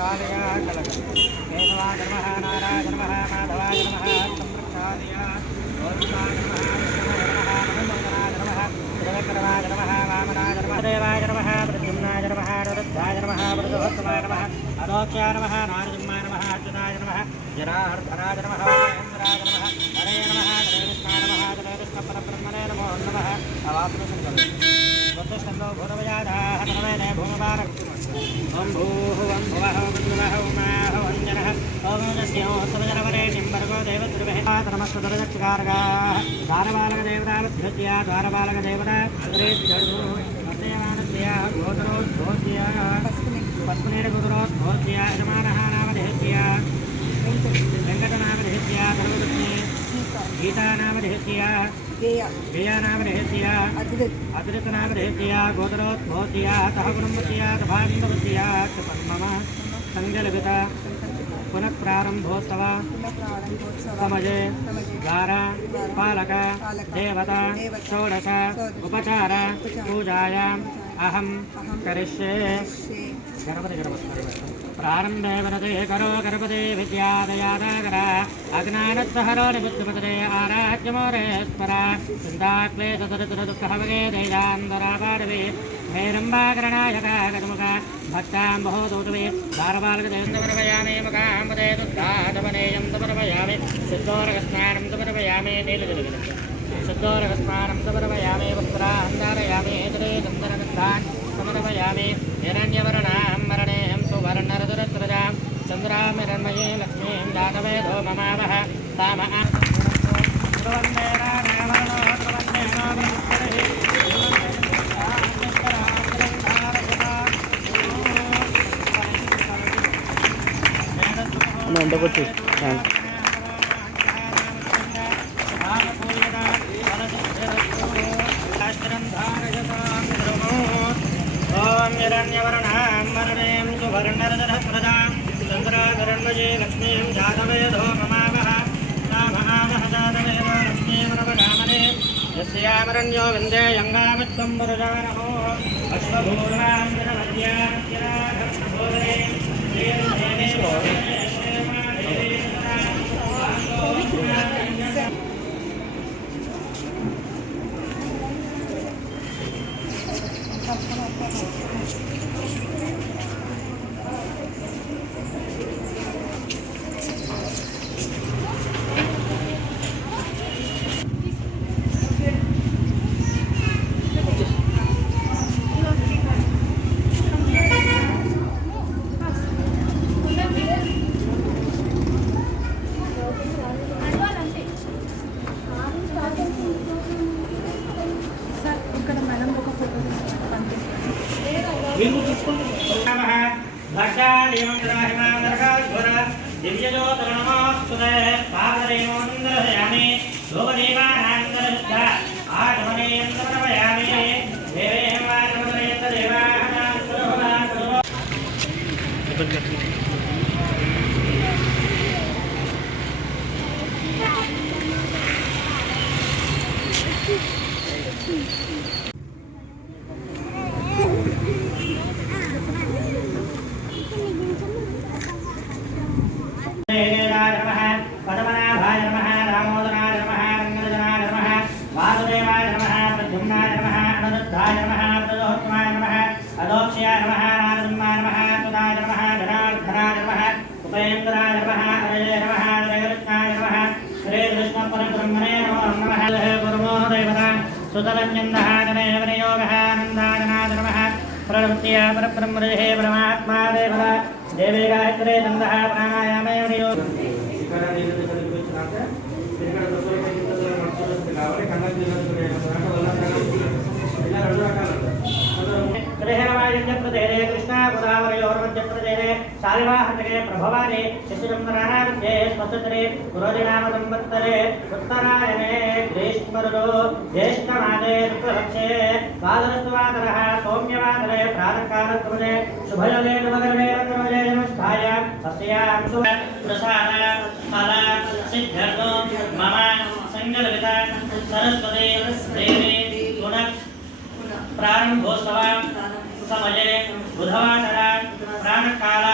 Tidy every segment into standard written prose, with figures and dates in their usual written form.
संरक्षालया कलक केशवाय नमः नारायणाय नमः माधवाय नमः संरक्षालया गोविन्दाय नमः नमोदनाय नमः त्रिविक्रमाय नमः वामनाय नमः देवाय नमः प्रद्युम्नाय नमः रुद्राय नमः वरदोत्तमाय नमः अलोक्याय नमः नारसिंहाय नमः अच्युताय नमः जरार्दनाय नमः महेन्द्राय नमः हरे नमः हरे कृष्णाय नमः हरे कृष्ण परब्रह्मणे नमो नमः अवाप्नुसंकल्पः वत्तस्तन्नो भूतवयादाः नमः भूमवारः ओम भूः ओम भुवः ओम भुवः ओम आहः ओम जनः ओम जस्यो समजनवरेण्यं भर्गो देवद्रुवः नमस्तुर्दक्षकारगाः द्वारपालकदेवतावद्भृत्या द्वारपालकदेवता अग्रेज्जडो अद्यमानस्या गोत्रोद्भोज्या पद्मनेरगोत्रोद्भोज्या यजमानः नामधेयस्या वेङ्कटनामधेयस्या सर्वदक्षिणे गीतानामधेयस्या जयानामधेयस्या अद्रितनामधेयस्या गोत्रोद्भोज्या सह कुटुम्बस्या तभान्दवस्या च पद्मम सङ्गलभिता पुनः प्रारंभोत्सव समजे द्वार पालक देवता षोडश उपचार पूजायाम् अहं करिष्ये प्रारंभे वरदे करो गणपते विद्यादयादागर अज्ञानत्सहरो निवृत्तिपतरे आराध्यमोरे स्मरा चिन्ताक्लेशदरिद्रदुःखहवगे दैदान्दरापाडवे हेरम्बाकरणायकागतमुख भक्तां बहोदूतवे द्वारपालकदेवन्तमर्पयामि मुखाम्बदे दुर्गादवनेयं तमर्पयामि सिद्धोरकस्नानं तमर्पयामि नीलजलगिरिं सिद्धोरकस्नानं तमर्पयामि वस्त्रान्धारयामि एतदे चन्दनगन्धान् समर्पयामि हिरण्यवर्णां मरणें सुवर्णरजरत्रजां चन्द्रामिरण्मये लक्ष्मीं दातवेदो ममावह तामः ఉండకొచ్చు ओम हिरण्यवर्णां मरणें सुवर्णरजरत्रजां चन्द्रामिरण्मये लक्ष्मीं जातवेदो ममावह तामहावह जातवेदो लक्ष्मीं नवगामने यस्यामरण्यो वन्दे यङ्गामित्वं वरदानहो अश्वभूर्वां विरमद्याद्यराधर्मबोधने दिव्यज्योतिर्नमोस्तुते पादरेणोन्दर्शयामि लोकदेवानान्दर्शः आगमनेयन्तमर्पयामि देवेह वानमदयन्तदेवाः पद्मनाभाय नमः दामोदराय नमः रङ्गनाथाय नमः वासुदेवाय नमः प्रद्युम्नाय नमः अनिरुद्धाय नमः प्रदोत्तमाय नमः अदोक्ष्याय नमः नारसिंहाय नमः सुदाय नमः जनार्दनाय नमः उपेन्द्राय नमः हरये नमः हरेकृष्णाय नमः श्रीकृष्णपरब्रह्मणे नमो नमः गुरुमो देवता सुतरञ्जन्दः जनेवनियोगः आनन्दाजनाय नमः प्रवृत्त्या परब्रह्मदेहे परमात्मा देवता देवी गायत्रे छन्दः प्राणायामे विनियोग कृष्णा गोदावरयोर्मध्यप्रदेशे शालिवाहनगे प्रभवानि शिशुचन्द्राणामध्ये स्वसुतरे गुरोदिनाम संवत्सरे उत्तरायणे ग्रीष्मऋतौ ज्येष्ठमासे शुक्लपक्षे द्वादशवादनः सौम्यवादने प्रातःकालक्रमे शुभयोगे नवगर्भे रत्नोजे नमस्काय तस्यां प्रसाद फल सिद्ध्यर्थो मम संकल्पिता सरस्वती देवी गुण प्रारंभोत्सव समये बुधवासर प्राणकाल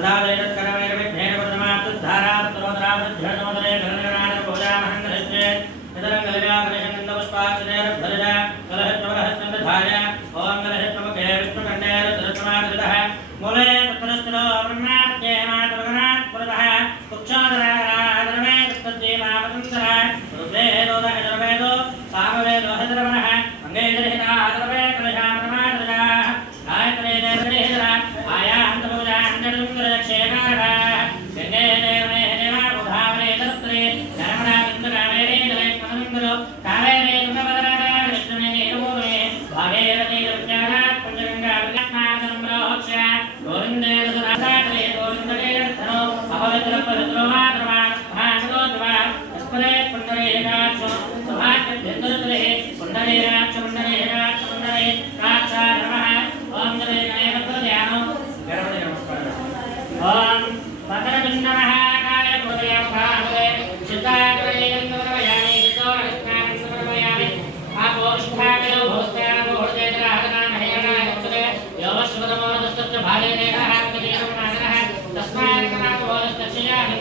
सदा दैतत्करवैर्विघ्नेन वदमाप्तधारावत्तरोदरावृद्ध्यनोदरे घरनिर्माणपूजामहङ्गरिष्ये नितरङ्गलिव्यागणेशनन्दपुष्पाक्षतेरभ्यज कलहत्वरहत्तन्धार्य ॐ कलहत्वमुखे विष्णुकण्डे रुद्रसमाकृतः मूले पुत्रस्तरो ब्रह्माद्ये मातृगणात् पुरतः कुक्षादरागराधर्मे तत्तद्दीमावतन्धरः रुद्रे दोदहदर्वेदो सामवेदो हदर्वणः अङ्गे दर्हिता हदर्वे कलशामरमादृजाः गायत्रे देवदेहितरा आयान्तपूजान्तर्दक्षेकारः गङ्गे देवने देवा बुधावने दत्रे नर्मदा बिन्दुकावेरे दलैक्मनन्दरो कावेरे तुङ्गभद्रा विष्णुने नीरपूर्वे भागीरथी दक्षाणात् पञ्चगङ्गा विलक्ष्मादम्रोक्ष्य गोविन्दे दशरात्रे गोविन्दके धनो अपवित्रपवित्रो मातृवान् भागवोद्वा अस्मरे पुण्डरीकाक्षो सभाभ्यन्तरे पुण्डरीकाक्ष पुण्डरीकाक्ष पुण्डरीकाक्ष नमः ॐ जलेनेवत्रध्यानो गणपति नमस्कार ॐ पतरबिन्दमहाकाय हृदयभागे चित्ताग्रयन्दवयामि चित्तोरस्नानं समर्पयामि आपोष्ठाकलो भोस्तानो हृदयराहनामहेरणायक्षते योवश्वतमोदस्तस्य भागेनेनः कलियं नागरः तस्मात् कनापोदस्तस्यामि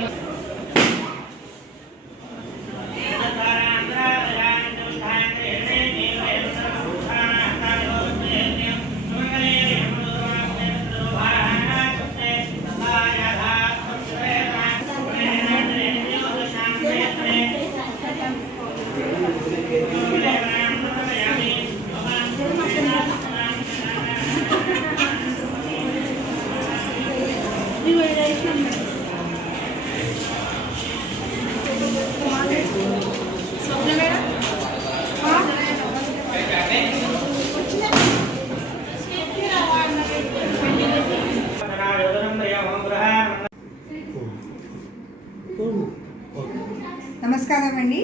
నమస్కారం అండి.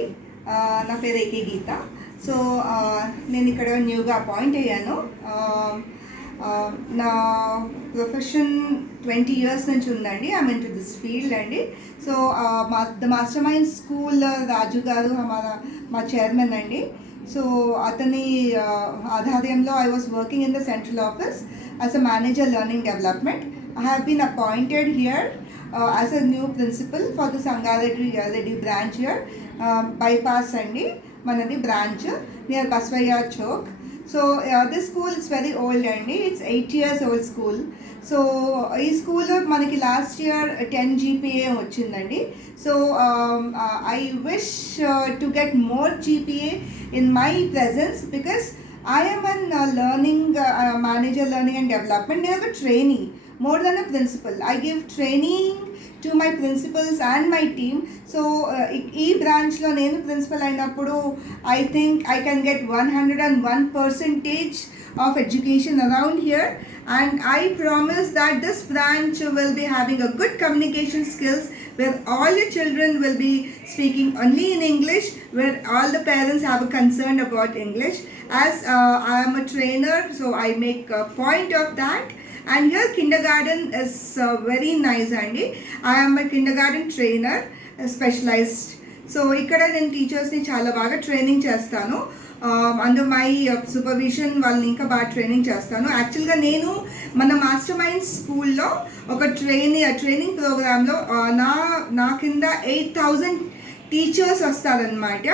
నా పేరు ఏకే గీత. సో నేను ఇక్కడ న్యూగా అపాయింట్ అయ్యాను. నా ప్రొఫెషన్ 20 years నుంచి ఉందండి. I mean to this field అండి. So the master mind school Raju garu మా చైర్మన్ అండి. సో అతని ఆధ్వర్యంలో I was working in the central office as a manager learning development. I have been appointed here as a new principal for the Sangareddy branch here, bypass andi manadi branch near Basvaya Chowk. So this school is very old andi, it's 8 years old school. So ee school manaki last year 10 GPA vachindandi. So I wish to get more GPA in my presence because I am a learning manager learning and development. I am a trainee more than a principal. I give training to my principals and my team. So ee branch lo nenu principal ainappudu I think I can get 101% of education around here, and I promise that this branch will be having a good communication skills where all the children will be speaking only in English, where all the parents have a concern about English. As I am a trainer, so I make a point of that. And here kindergarten is very nice andi. I am a kindergarten trainer, specialized. So ikkada nen teachers ni chaala baga training chestanu. Under my supervision వాళ్ళని ఇంకా బాగా training చేస్తాను. యాక్చువల్గా నేను మన master mind స్కూల్లో ఒక training ప్రోగ్రాంలో నా కింద 8,000 టీచర్స్ వస్తారనమాట.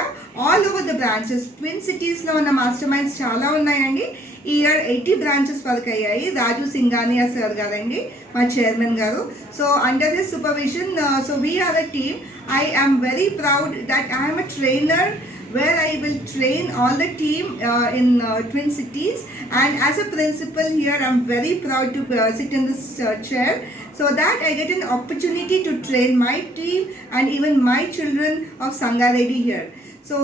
All over the branches. Twin సిటీస్లో ఉన్న మాస్టర్ మైండ్స్ చాలా ఉన్నాయండి. ఈ ఇయర్ 80 బ్రాంచెస్ వరకు అయ్యాయి. రాజు సింగానియా సార్ గారండి మా చైర్మన్ గారు. So under this supervision, so we are a team. I am very proud that I am a trainer where I will train all the team in Twin Cities, and as a principal here I'm very proud to sit in this chair so that I get an opportunity to train my team and even my children of Sangareddy here. So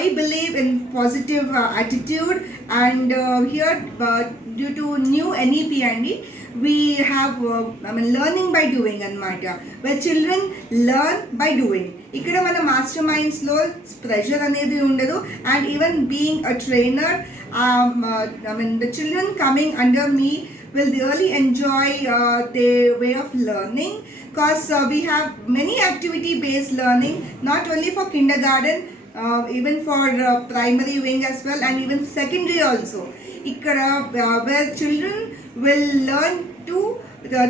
I believe in positive attitude, and here due to new NEP we have learning by doing anamata, where children learn by doing. Ikkada mana master minds lo pressure anedi undadu, and even being a trainer, the children coming under me will really enjoy their way of learning, because we have many activity based learning, not only for kindergarten, even for primary wing as well, and even secondary also. Ikkada where children will learn to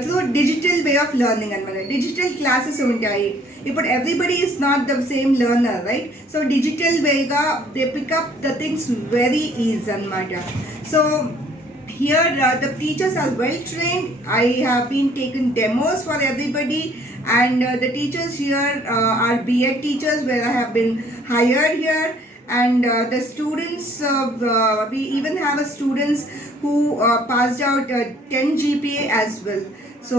through digital way of learning అనమాట. Digital classes ఉంటాయి. ఇప్పుడు everybody is not the same learner, right? So digital వేగా they pick up the things very easy అనమాట. So here the teachers are well trained. I have been taken demos for everybody, and the teachers here are B.Ed teachers where I have been hired here, and the students we even have a students who passed out 10 GPA as well. So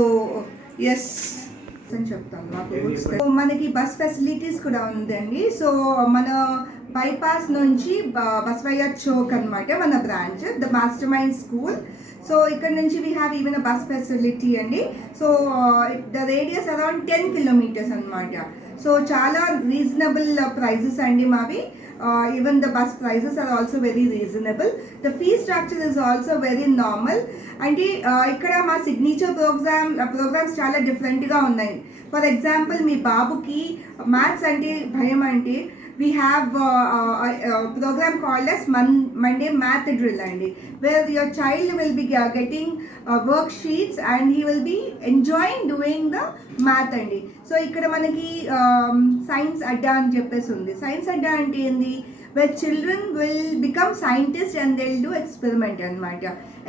yes, అని చెప్తాను. మాకు మనకి bus facilities కూడా ఉందండి. So మన bypass నుంచి బస్వయ్య చౌక్ అనమాట మన branch, the master mind school. So ఇక్కడ నుంచి we have even a bus facility అండి. So the radius around 10 kilometers అనమాట. సో చాలా రీజనబుల్ ప్రైజెస్ అండి మావి. Even the bus prices are also very reasonable. The fee structure is also very normal. అంటే ఇక్కడ మా సిగ్నేచర్ ప్రోగ్రామ్స్ చాలా డిఫరెంట్గా ఉన్నాయి. ఫర్ ఎగ్జాంపుల్, మీ బాబుకి మ్యాథ్స్ అంటే భయం అంటే we have a program called as Monday Math Drill అండి, where your child will be getting worksheets and he will be enjoying doing the math అండి. సో ఇక్కడ మనకి సైన్స్ అడ్డా అని చెప్పేసి ఉంది. సైన్స్ అడ్డా అంటే ఏంది? where children will become scientists and they'll do experiment అనమాట.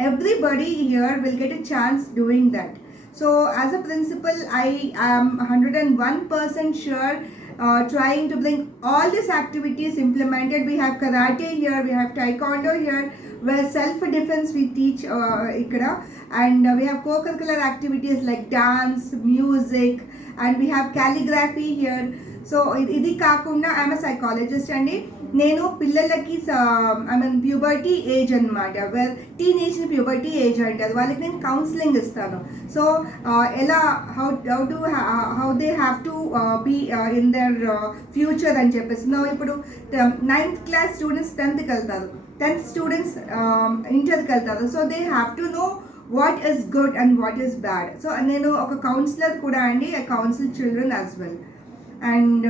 Everybody here will get a chance doing that. So as a principal, I am 101% sure trying to bring all these activities implemented. We have karate here, we have taekwondo here, where self-defense we teach ikkada, and we have co-curricular activities like dance, music, and we have calligraphy here. So ఇది కాకుండా I am a psychologist అండి. నేను పిల్లలకి puberty age అనమాట, where టీనేజ్ని puberty age అంటారు, వాళ్ళకి నేను కౌన్సిలింగ్ ఇస్తాను. సో ఎలా how they have to be in their future అని చెప్పేసి. ఇప్పుడు 9th class స్టూడెంట్స్ 10th వెళ్తారు, 10th స్టూడెంట్స్ ఇంటర్కి వెళ్తారు. So they have to know what is good and what is bad. So నేను ఒక కౌన్సిలర్ కూడా అండి, I council children as well. And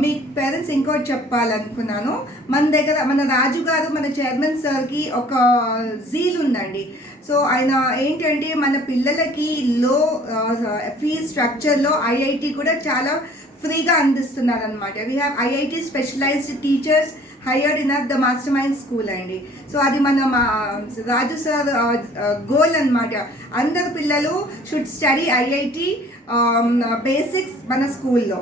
me parents ఇంకోటి చెప్పాలనుకున్నాను. మన దగ్గర మన రాజు గారు, మన చైర్మన్ సార్కి ఒక జీల్ ఉందండి. సో ఆయన ఏంటంటే మన పిల్లలకి లో ఫీజ్ స్ట్రక్చర్లో ఐఐటి కూడా చాలా ఫ్రీగా అందిస్తున్నారు అనమాట. We have IIT specialised teachers hired in the master mind school అండి. సో అది మన రాజు సార్ గోల్ అనమాట. అందరు పిల్లలు షుడ్ స్టడీ ఐఐటి బేసిక్స్ మన స్కూల్లో.